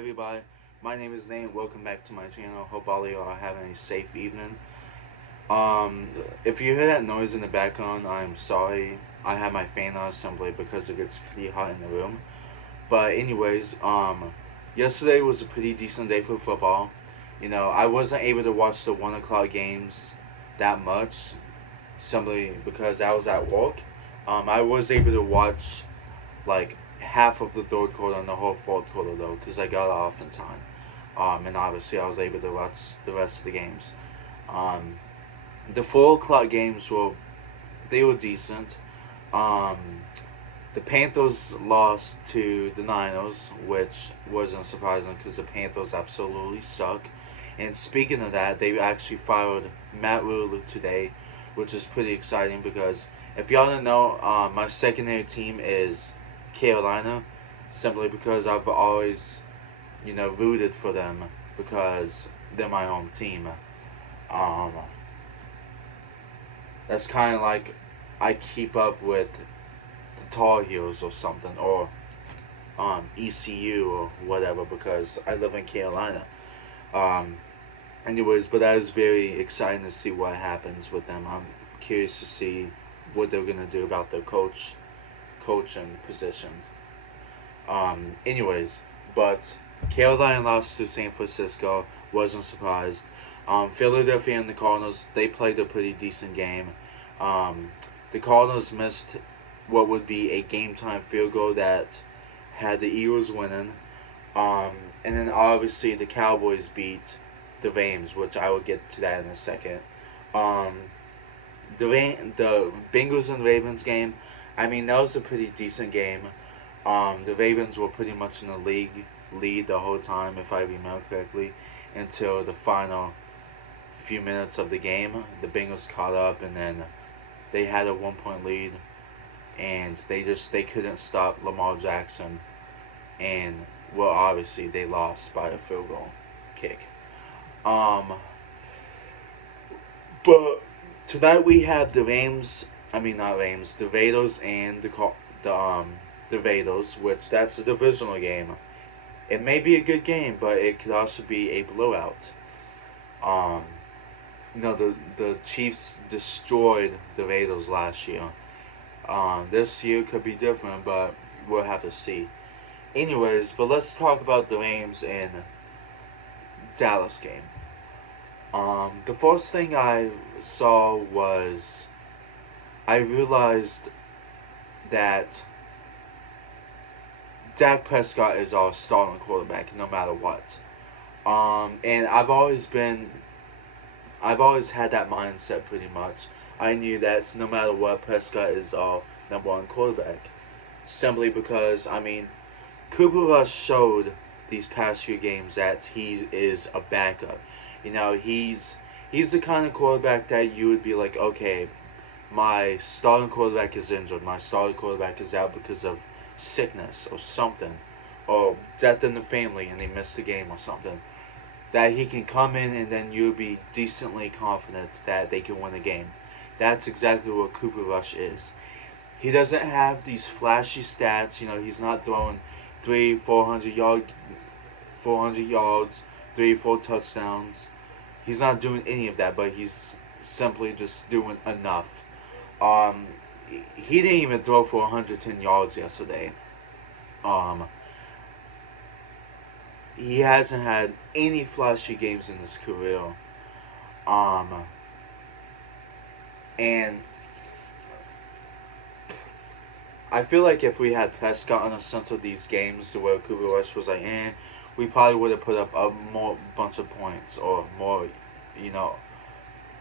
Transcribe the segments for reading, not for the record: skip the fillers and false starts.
everybody, my name is Nate. Welcome back to my channel. Hope all of you are having a safe evening. If you hear that noise in the background, I'm sorry. I have my fan on simply because it gets pretty hot in the room. But anyways, yesterday was a pretty decent day for football. I wasn't able to watch the 1 o'clock games that much simply because I was at work. I was able to watch like half of the third quarter and the whole fourth quarter though, because I got off in time. And obviously I was able to watch the rest of the games. Um, the 4 o'clock games were decent. Um, the Panthers lost to the Niners, which wasn't surprising because the Panthers absolutely suck. And speaking of that, they actually fired Matt Rhule today, which is pretty exciting because if y'all don't know, my secondary team is Carolina, simply because I've always, rooted for them because they're my home team. Um, that's kind of like I keep up with the Tar Heels or something, or ECU or whatever because I live in Carolina. Um, Anyways, but that is very exciting to see what happens with them. I'm curious to see what they're gonna do about their coaching position. Anyways, but Carolina lost to San Francisco. Wasn't surprised. Philadelphia and the Cardinals, they played a pretty decent game. Um, the Cardinals missed what would be a game time field goal that had the Eagles winning. Um, and then obviously the Cowboys beat the Rams, which I will get to that in a second. Um, the Bengals and Ravens game, I mean that was a pretty decent game. The Ravens were pretty much in the league lead the whole time, if I remember correctly, until the final few minutes of the game. The Bengals caught up, and then they had a 1 point lead, and they couldn't stop Lamar Jackson, and well, obviously they lost by a field goal kick. Um, but tonight we have the Rams. I mean not Rams. The Raiders and the Raiders, which that's a divisional game. It may be a good game, but it could also be a blowout. Um, the Chiefs destroyed the Raiders last year. This year could be different, but we'll have to see. Anyways, but let's talk about the Rams and Dallas game. The first thing I saw was I realized that Dak Prescott is our starting quarterback no matter what. And I've always had that mindset pretty much. I knew that no matter what, Prescott is our number 1 quarterback. Simply because, I mean, Cooper Rush showed these past few games that he is a backup. He's the kind of quarterback that you would be like, okay, my starting quarterback is injured. My starting quarterback is out because of sickness or something, or death in the family, and they missed the game or something. That he can come in and then you'll be decently confident that they can win the game. That's exactly what Cooper Rush is. He doesn't have these flashy stats. He's not throwing 400 yards, 3 4 touchdowns. He's not doing any of that, but he's simply just doing enough. Um, he didn't even throw for 110 yards yesterday. Um, he hasn't had any flashy games in his career. Um, and I feel like if we had Prescott in the center of these games, to where Cooper Rush was like, we probably would have put up a more bunch of points or more, you know,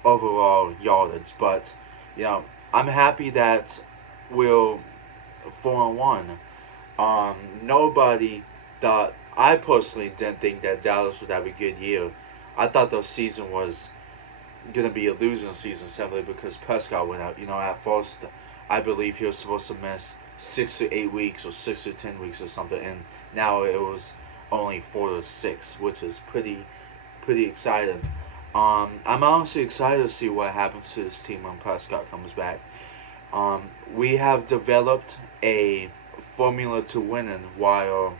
overall yardage. But you know, I'm happy that we're 4-1. Nobody thought. I personally didn't think that Dallas would have a good year. I thought the season was gonna be a losing season simply because Prescott went out. At first, I believe he was supposed to miss 6 to 8 weeks or 6 to 10 weeks or something, and now it was only 4 to 6, which is pretty exciting. I'm honestly excited to see what happens to this team when Prescott comes back. We have developed a formula to winning while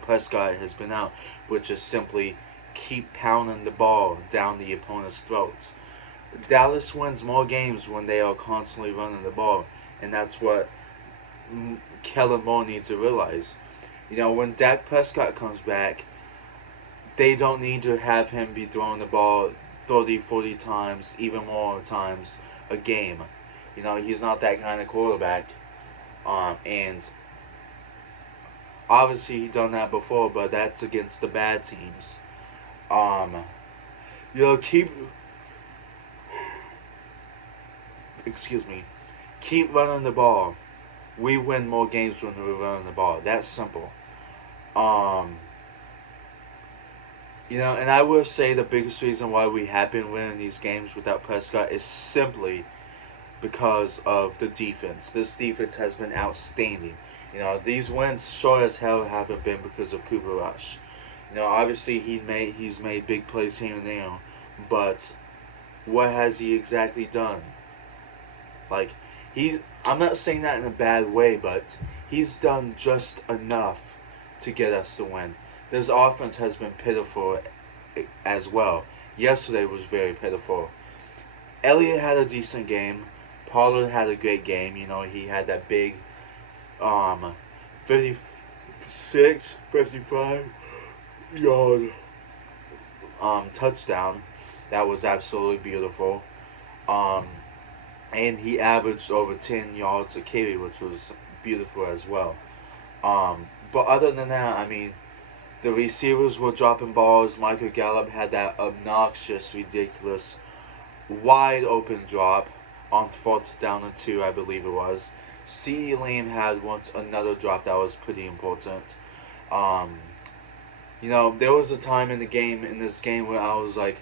Prescott has been out, which is simply keep pounding the ball down the opponent's throats. Dallas wins more games when they are constantly running the ball, and that's what Kellen Moore needs to realize. When Dak Prescott comes back, they don't need to have him be throwing the ball 30, 40 times, even more times a game. He's not that kind of quarterback. And obviously he done that before, but that's against the bad teams. Um, keep excuse me, keep running the ball. We win more games when we're running the ball. That's simple. Um, and I will say the biggest reason why we have been winning these games without Prescott is simply because of the defense. This defense has been outstanding. These wins sure as hell haven't been because of Cooper Rush. Obviously he's made big plays here and there, but what has he exactly done? Like I'm not saying that in a bad way, but he's done just enough to get us to win. This offense has been pitiful as well. Yesterday was very pitiful. Elliott had a decent game. Pollard had a great game. He had that big 56, 55 yard touchdown. That was absolutely beautiful. And he averaged over 10 yards a carry, which was beautiful as well. But other than that, the receivers were dropping balls. Michael Gallup had that obnoxious, ridiculous, wide open drop on 4th down and 2, I believe it was. CeeDee Lamb had once another drop that was pretty important. There was a time in this game where I was like,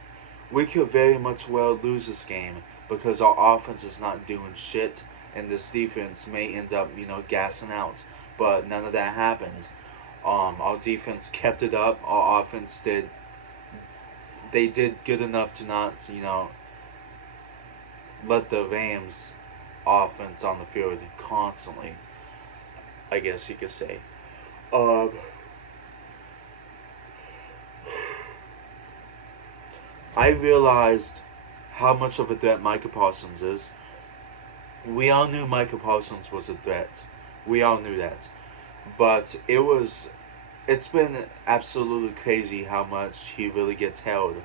we could very much well lose this game because our offense is not doing shit and this defense may end up, gassing out. But none of that happened. Our defense kept it up. Our offense did good enough to not, let the Rams offense on the field constantly, I guess you could say. I realized how much of a threat Micah Parsons is. We all knew Micah Parsons was a threat. We all knew that. But it's been absolutely crazy how much he really gets held.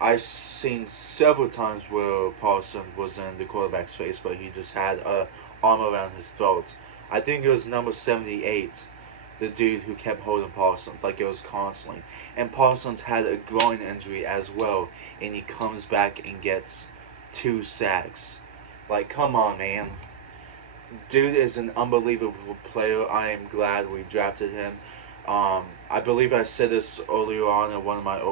I've seen several times where Parsons was in the quarterback's face, but he just had a arm around his throat. I think it was number 78, the dude who kept holding Parsons, like it was constantly. And Parsons had a groin injury as well, and he comes back and gets 2 sacks. Like, come on, man. Dude is an unbelievable player. I am glad we drafted him. I believe I said this earlier on in one of my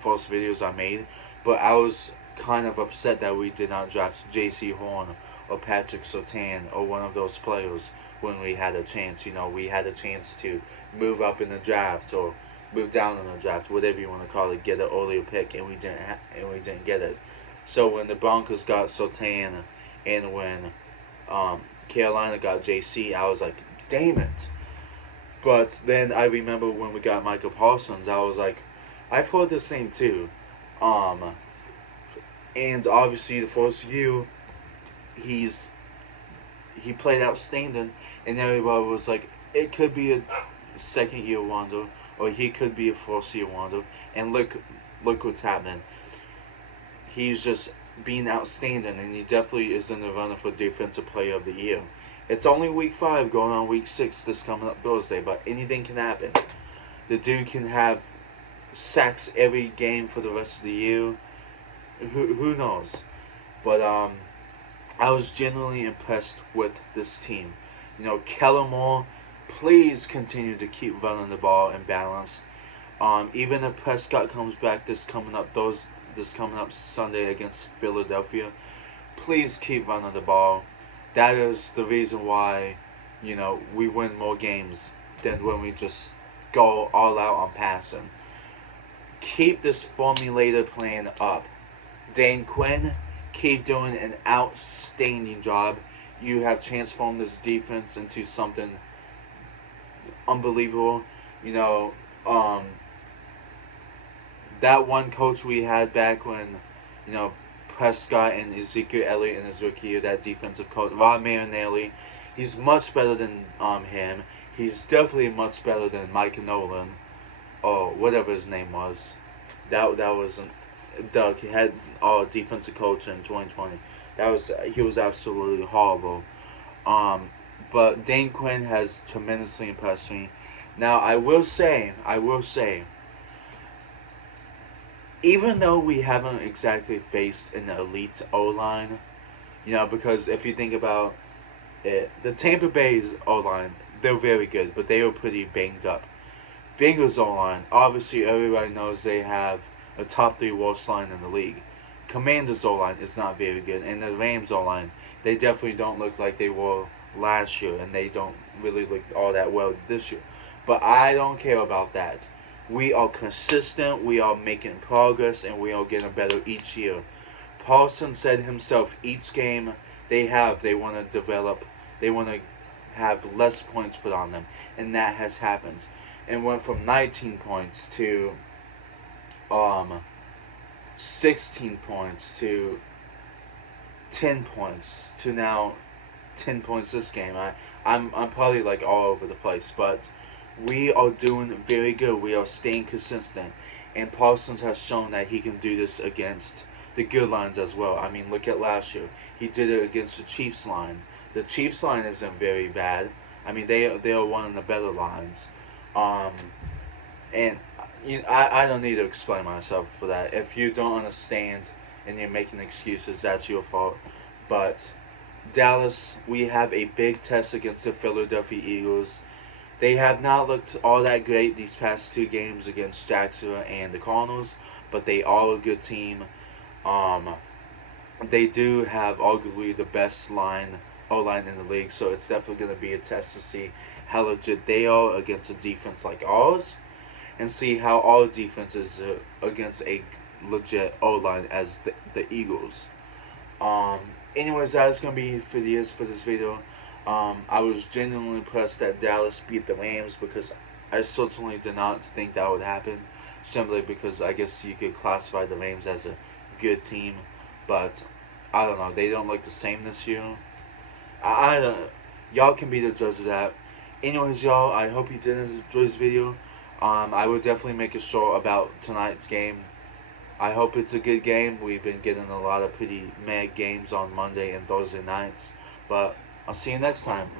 first videos I made, but I was kind of upset that we did not draft J.C. Horn or Patrick Surtain or one of those players when we had a chance. We had a chance to move up in the draft or move down in the draft, whatever you want to call it, get an earlier pick, and we didn't get it. So when the Broncos got Surtain and when Carolina got JC, I was like, damn it. But then I remember when we got Michael Parsons, I was like, I've heard this name too. And obviously the first year, he played outstanding, and everybody was like, it could be a second year wonder, or he could be a first year wonder. And look what's happening. He's just being outstanding, and he definitely is in the running for Defensive Player of the Year. It's only week 5 going on week 6 this coming up Thursday, but anything can happen. The dude can have sacks every game for the rest of the year. Who knows? But I was genuinely impressed with this team. Kellen Moore, please continue to keep running the ball and balanced. Even if Prescott comes back this coming up Sunday against Philadelphia, please keep running the ball. That is the reason why, we win more games than when we just go all out on passing. Keep this formulated plan up. Dan Quinn, keep doing an outstanding job. You have transformed this defense into something unbelievable. You know, um, that one coach we had back when, you know, Prescott and Ezekiel Elliott in his rookie year, that defensive coach, Rod Marinelli, he's much better than him. He's definitely much better than Mike Nolan, or whatever his name was. That wasn't Doug. He had defensive coach in 2020. He was absolutely horrible. Um, but Dane Quinn has tremendously impressed me. Now I will say, even though we haven't exactly faced an elite O line, you know, because if you think about it, the Tampa Bay's O line, they're very good, but they were pretty banged up. Bengals O line, obviously everybody knows they have a top three worst line in the league. Commanders O line is not very good, and the Rams O line, they definitely don't look like they were last year, and they don't really look all that well this year. But I don't care about that. We are consistent, we are making progress, and we are getting better each year. Paulson said himself, each game they want to develop, they want to have less points put on them, and that has happened. And went from 19 points to um 16 points to 10 points to now 10 points this game. I'm probably like all over the place, but we are doing very good. We are staying consistent, and Parsons has shown that he can do this against the good lines as well. I mean, look at last year. He did it against the Chiefs line. The Chiefs line isn't very bad. I mean, they are one of the better lines. Um, and I don't need to explain myself for that. If you don't understand and you're making excuses, that's your fault. But Dallas, we have a big test against the Philadelphia Eagles. They have not looked all that great these past two games against Jacksonville and the Cardinals, but they are a good team. Um, they do have arguably the best O line in the league, so it's definitely going to be a test to see how legit they are against a defense like ours, and see how our defense is against a legit O line as the Eagles. Um, Anyways, that is gonna be for this video. I was genuinely impressed that Dallas beat the Rams because I certainly did not think that would happen. Simply because I guess you could classify the Rams as a good team, but I don't know. They don't look the same this year. I don't. Y'all can be the judge of that. Anyways, y'all, I hope you did enjoy this video. I will definitely make a show about tonight's game. I hope it's a good game. We've been getting a lot of pretty mad games on Monday and Thursday nights. But I'll see you next time.